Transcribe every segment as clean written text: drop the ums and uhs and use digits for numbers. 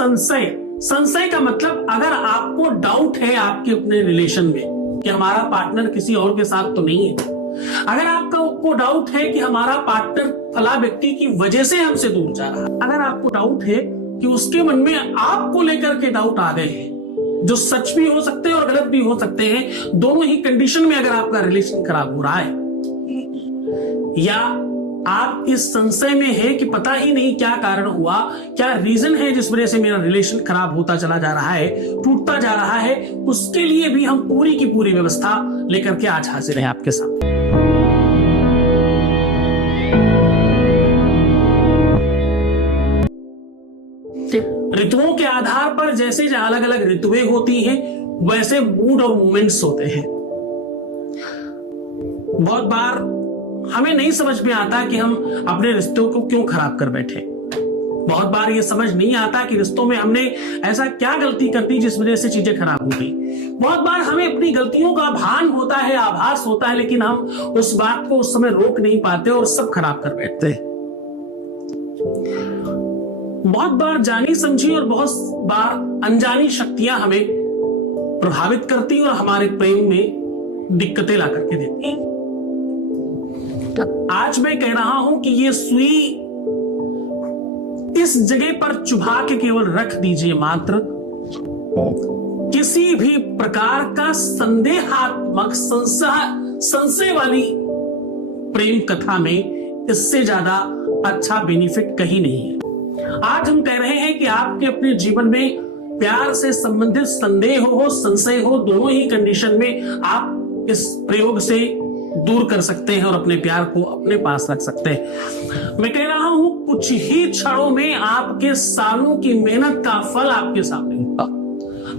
संशय, संशय का मतलब अगर आपको डाउट है आपके अपने रिलेशन में कि हमारा पार्टनर किसी और के साथ तो नहीं है, अगर आपको डाउट है कि हमारा पार्टनर फला व्यक्ति की वजह से हमसे दूर जा रहा है, अगर आपको डाउट है कि उसके मन में आपको लेकर के डाउट आ गए हैं, जो सच भी हो सकते हैं और गलत भी हो सकते हैं, दोनों ही कंडीशन में अगर आपका रिलेशन खराब हो रहा है, या आप इस संशय में है कि पता ही नहीं क्या कारण हुआ, क्या रीजन है जिस वजह से मेरा रिलेशन खराब होता चला जा रहा है, टूटता जा रहा है, उसके लिए भी हम पूरी की पूरी व्यवस्था लेकर के आज हाजिर हैं आपके सामने। ऋतुओं के आधार पर जैसे अलग अलग ऋतुएं होती हैं, वैसे मूड और मोमेंट्स होते हैं। बहुत बार हमें नहीं समझ में आता कि हम अपने रिश्तों को क्यों खराब कर बैठे। बहुत बार ये समझ नहीं आता कि रिश्तों में हमने ऐसा क्या गलती कर दी जिस वजह से चीजें खराब हो गई। बहुत बार हमें अपनी गलतियों का भान होता है, आभास होता है, लेकिन हम उस बात को उस समय रोक नहीं पाते और सब खराब कर बैठते हैं। बहुत बार जानी समझी और बहुत बार अनजानी शक्तियां हमें प्रभावित करती और हमारे प्रेम में दिक्कतें ला करके देती। आज मैं कह रहा हूं कि ये सुई इस जगह पर चुभा के केवल रख दीजिए मात्र। किसी भी प्रकार का संदेहात्मक संशय वाली प्रेम कथा में इससे ज्यादा अच्छा बेनिफिट कहीं नहीं है। आज हम कह रहे हैं कि आपके अपने जीवन में प्यार से संबंधित संदेह हो, संशय हो, दोनों ही कंडीशन में आप इस प्रयोग से दूर कर सकते हैं और अपने प्यार को अपने पास रख सकते हैं। मैं कह रहा हूं कुछ ही क्षणों में आपके सालों की मेहनत का फल आपके सामने होगा।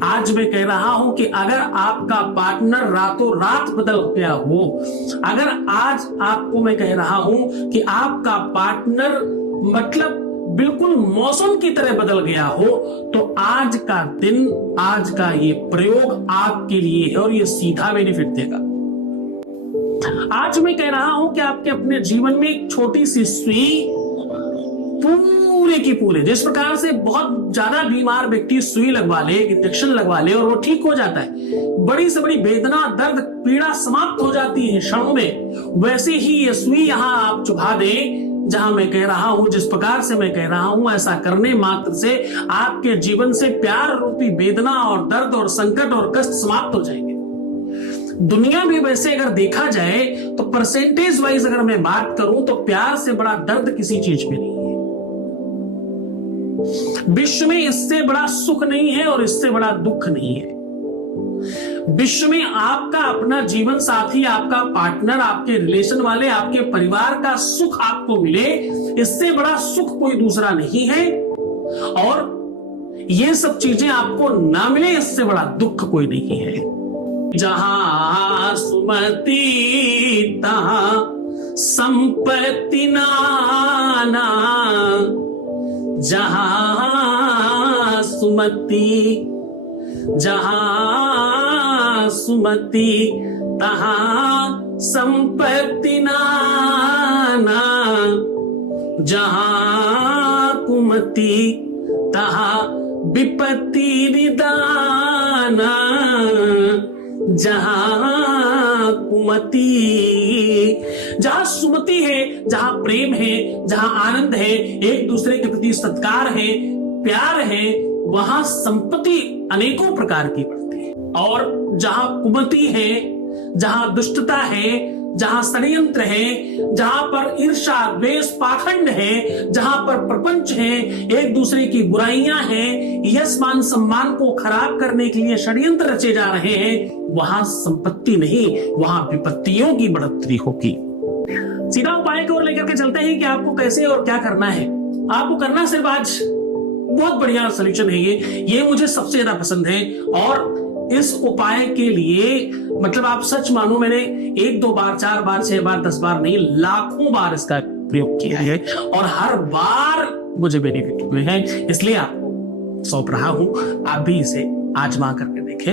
आज मैं कह रहा हूं कि अगर आपका पार्टनर रातों रात बदल गया हो, अगर आज आपको मैं कह रहा हूं कि आपका पार्टनर मतलब बिल्कुल मौसम की तरह बदल गया हो, तो आज का दिन, आज का ये प्रयोग आपके लिए है और ये सीधा बेनिफिट देगा। आज मैं कह रहा हूं कि आपके अपने जीवन में एक छोटी सी सुई पूरे की पूरे, जिस प्रकार से बहुत ज्यादा बीमार व्यक्ति सुई लगवा ले, इंजेक्शन लगवा ले और वो ठीक हो जाता है, बड़ी से बड़ी वेदना, दर्द, पीड़ा समाप्त हो जाती है क्षणों में, वैसे ही ये सुई यहां आप चुभा दें जहां मैं कह रहा हूं, जिस प्रकार से मैं कह रहा हूं, ऐसा करने मात्र से आपके जीवन से प्यार रूपी वेदना और दर्द और संकट और कष्ट समाप्त हो जाएंगे। दुनिया में वैसे अगर देखा जाए तो परसेंटेज वाइज अगर मैं बात करूं तो प्यार से बड़ा दर्द किसी चीज में नहीं है। विश्व में इससे बड़ा सुख नहीं है और इससे बड़ा दुख नहीं है। विश्व में आपका अपना जीवन साथी, आपका पार्टनर, आपके रिलेशन वाले, आपके परिवार का सुख आपको मिले, इससे बड़ा सुख कोई दूसरा नहीं है। और ये सब चीजें आपको ना मिले, इससे बड़ा दुख कोई नहीं है। जहां सुमति तहां संपत्ति नाना, जहां सुमति, जहां सुमति तहां संपत्ति नाना, जहां कुमति तहां विपत्ति निदाना, जहां कुमति, जहां सुमति है, जहां प्रेम है, जहां आनंद है, एक दूसरे के प्रति सत्कार है, प्यार है, वहां संपत्ति अनेकों प्रकार की बढ़ती है। और जहां कुमति है, जहां दुष्टता है, जहां षड्यंत्र है, जहां पर ईर्ष्या, द्वेष, पाखंड है, जहां पर प्रपंच है, एक दूसरे की बुराइयां हैं, यश मान सम्मान को खराब करने के लिए षड्यंत्र रचे जा रहे हैं, वहां संपत्ति नहीं, वहां विपत्तियों की बढ़ोतरी होगी। सीधा उपाय की ओर लेकर के चलते हैं कि आपको कैसे और क्या करना है। आपको करना सिर्फ आज बहुत बढ़िया सॉल्यूशन है ये मुझे सबसे ज्यादा पसंद है। और इस उपाय के लिए मतलब आप सच मानो, मैंने 1 2 बार 4 बार 6 बार 10 बार नहीं, लाखों बार इसका प्रयोग किया है और हर बार मुझे बेनिफिट हुए हैं। इसलिए आपको सौंप रहा हूं, आप भी इसे आजमा करके देखें।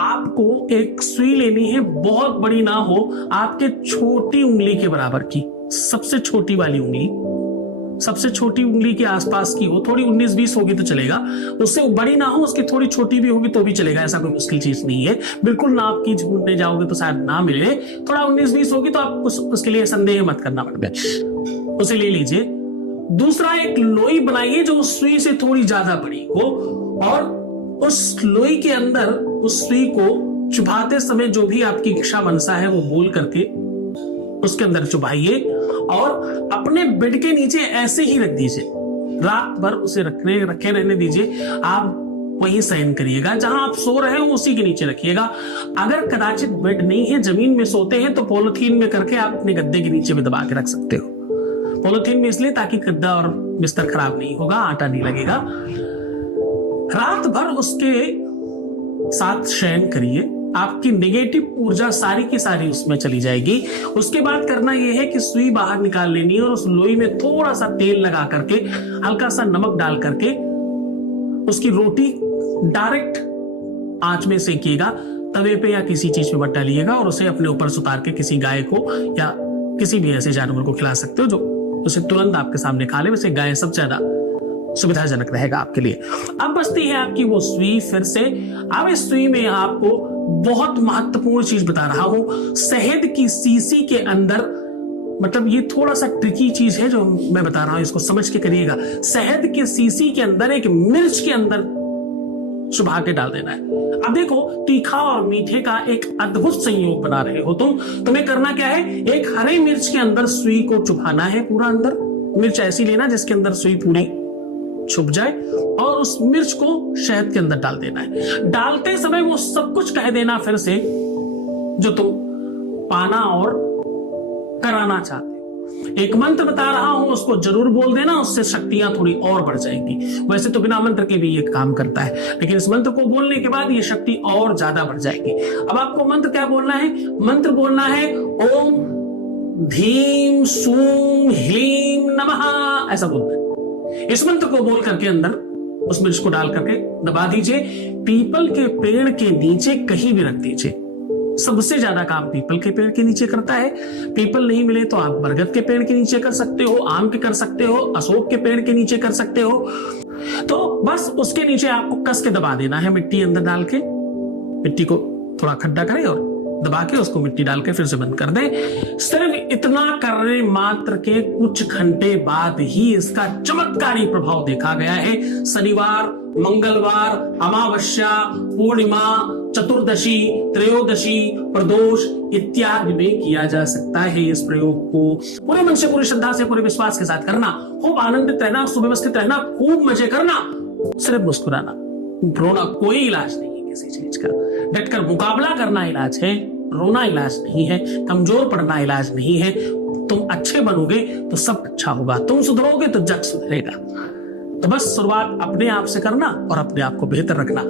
आपको एक सुई लेनी है, बहुत बड़ी ना हो, आपके छोटी उंगली के बराबर की, सबसे छोटी वाली उंगली, सबसे छोटी उंगली के आसपास की हो, थोड़ी 19-20 होगी तो चलेगा, उससे बड़ी ना हो, उसकी थोड़ी छोटी भी होगी तो भी चलेगा, ऐसा कोई मुश्किल चीज नहीं है। बिल्कुल नाप की ढूंढने जाओगे तो शायद ना मिले, थोड़ा 19-20 होगी तो आप उसके लिए संदेह मत करना पड़ेगा, उसे ले लीजिए। दूसरा, एक लोई बनाइए जो उस सुई से थोड़ी ज्यादा बड़ी हो, और उस लोई के अंदर उस सुई को चुभाते समय जो भी आपकी इच्छा मनसा है वो बोल करके उसके अंदर चुभाइए, और अपने बेड के नीचे ऐसे ही रख दीजिए, रात भर उसे रखे रहने दीजिए। आप वही शयन करिएगा, जहां आप सो रहे हो उसी के नीचे रखिएगा। अगर कदाचित बेड नहीं है, जमीन में सोते हैं, तो पॉलिथीन में करके आप अपने गद्दे के नीचे भी दबा के रख सकते हो। पॉलिथीन में इसलिए ताकि गद्दा और बिस्तर खराब नहीं होगा, आटा नहीं लगेगा। रात भर उसके साथ शयन करिए, आपकी नेगेटिव ऊर्जा सारी की सारी उसमें चली जाएगी। उसके बाद करना यह है कि सुई बाहर निकाल लेनी है और उस लोई में थोड़ा सा तेल लगा करके, हल्का सा नमक डाल करके उसकी रोटी डायरेक्ट आंच में सेकिएगा, तवे पे या किसी चीज में मत डालिएगा, और उसे अपने ऊपर सुतार के किसी गाय को या किसी भी ऐसे जानवर को खिला सकते हो जो उसे तुरंत आपके सामने खा ले। वैसे गाय सबसे ज्यादा सुविधाजनक रहेगा आपके लिए। अब बचती है आपकी वो सुई। फिर से अब इस सुई में आपको बहुत महत्वपूर्ण चीज बता रहा हूं, शहद की शीशी के अंदर, मतलब ये थोड़ा सा ट्रिकी चीज है जो मैं बता रहा हूं, इसको समझ के करिएगा। शहद के शीशी के अंदर एक मिर्च के अंदर चुभा के डाल देना है। अब देखो, तीखा और मीठे का एक अद्भुत संयोग बना रहे हो तुम्हें करना क्या है, एक हरे मिर्च के अंदर सुई को चुभाना है पूरा अंदर। मिर्च ऐसी लेना जिसके अंदर सुई पूरी छुप जाए, और उस मिर्च को शहद के अंदर डाल देना है। डालते समय वो सब कुछ कह देना फिर से जो तुम पाना और कराना चाहते हो। एक मंत्र बता रहा हूं, उसको जरूर बोल देना, उससे शक्तियां थोड़ी और बढ़ जाएंगी। वैसे तो बिना मंत्र के भी ये काम करता है, लेकिन इस मंत्र को बोलने के बाद ये शक्ति और ज्यादा बढ़ जाएगी। अब आपको मंत्र क्या बोलना है, मंत्र बोलना है ओम भीम सूम ह्रीम नमः, ऐसा बोलना है। इस मंत्र को बोल करके अंदर उस मिर्च को डाल करके दबा दीजिए, पीपल के पेड़ के नीचे कहीं भी रख दीजिए। सबसे ज्यादा काम पीपल के पेड़ के नीचे करता है। पीपल नहीं मिले तो आप बरगद के पेड़ के नीचे कर सकते हो, आम के कर सकते हो, अशोक के पेड़ के नीचे कर सकते हो। तो बस उसके नीचे आपको कस के दबा देना है, मिट्टी अंदर डाल के, मिट्टी को थोड़ा खड्डा करें और दबा के उसको मिट्टी डाल के फिर से बंद कर दें। सिर्फ इतना करने मात्र के कुछ घंटे बाद ही इसका चमत्कारी प्रभाव देखा गया है। शनिवार, मंगलवार, अमावस्या, पूर्णिमा, चतुर्दशी, त्रयोदशी, प्रदोष इत्यादि में किया जा सकता है। इस प्रयोग को पूरे मन से, पूरी श्रद्धा से, पूरे विश्वास के साथ करना। खूब आनंदित रहना, सुव्यवस्थित रहना, खूब मजे करना, सिर्फ मुस्कुराना। रोना कोई इलाज नहीं है किसी चीज का। डटकर मुकाबला करना इलाज है, रोना इलाज नहीं है, कमजोर पड़ना इलाज नहीं है। तुम अच्छे बनोगे तो सब अच्छा होगा, तुम सुधरोगे तो जग सुधरेगा। तो बस शुरुआत अपने आप से करना और अपने आप को बेहतर रखना।